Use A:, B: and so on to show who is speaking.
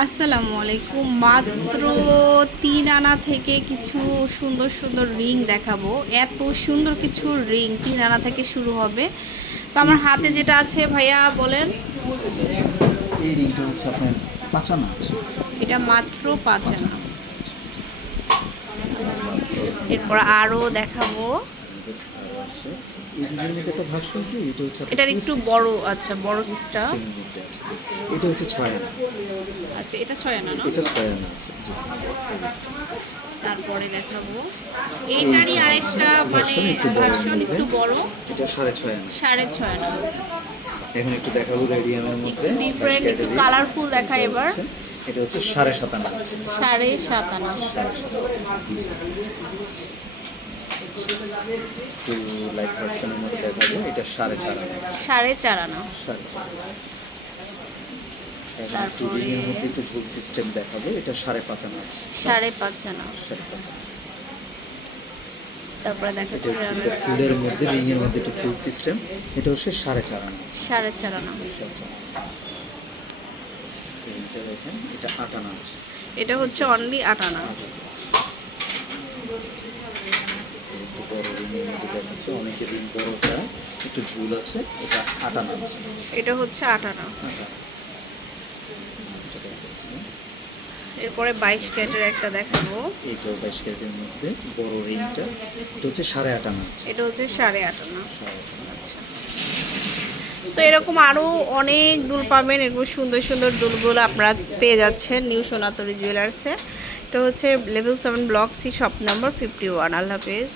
A: আসসালামু আলাইকুম। মাত্র তিন আনা থেকে কিছু সুন্দর সুন্দর রিং দেখাবো। এত সুন্দর কিছু রিং তিন আনা থেকে শুরু হবে। তো আমার হাতে যেটা আছে ভাইয়া বলেন।
B: এই রিংটা হচ্ছে আপনার পাচানা আছে।
A: এটা মাত্র পাঁচ আনা। আচ্ছা, এরপর আরও দেখাবো।
B: একটা ভার্সন কি? এটা হচ্ছে
A: এটার একটু বড় আচ্ছা বড়
B: আছে। এটা হচ্ছে ছয় আনা।
A: আচ্ছা এটা ছয় আনা না?
B: এটা ছয় আনা আছে
A: তারপরে দেখাবো। এইটারই আরেকটা মানে ভার্সন একটু বড়।
B: এটা সাড়ে ছয় আনা।
A: সাড়ে ছয় আনা।
B: এখন একটু দেখাবো রেডিয়ামের মধ্যে।
A: ডিফারেন্ট একটু কালারফুল দেখায় এবার।
B: এটা হচ্ছে সাড়ে সাত আনা।
A: সাড়ে সাত আনা।
B: একটু লাইট ভার্সনের মধ্যে দেখাবো এটা সাড়ে চার আনা
A: সাড়ে চার আনা।
B: সাড়ে চার মধ্যে একটু ঝুল সিস্টেম দেখাবো এটা সাড়ে পাঁচ আনা আছে।
A: সাড়ে পাঁচ আনা।
B: সাড়ে পাঁচ আনা।
A: তারপরে দেখাচ্ছে
B: ফুলের মধ্যে একটা ফুল সিস্টেম এটা হচ্ছে সাড়ে চার আনা।
A: সাড়ে চার আনা।
B: এটা আট আনা আছে।
A: এটা হচ্ছে অনলি আট আনা
B: একটু বড় রিংয়ের দেখাচ্ছে অনেকে রিং বড় চায় একটু ঝুল আছে এটা আট আনা আছে
A: এটা হচ্ছে আট আনা
B: আট। আনা। এটা দেখাচ্ছে।
A: এরপরে বাইশ ক্যারেটের একটা দেখাবো।
B: এইটাও বাইশ ক্যারেটের মধ্যে বড় রিংটা এটা হচ্ছে সাড়ে আট আনা আছে
A: এটা হচ্ছে সাড়ে আট আনা
B: সাড়ে আট আনা
A: আচ্ছা। সো এরকম আরও অনেক দুল পাবেন এরকম সুন্দর সুন্দর দুলগুলো আপনারা পেয়ে যাচ্ছেন নিউ সোনাতরি জুয়েলার্সে এটা হচ্ছে level seven block C shop number fifty one আল্লাহ হাফেজ।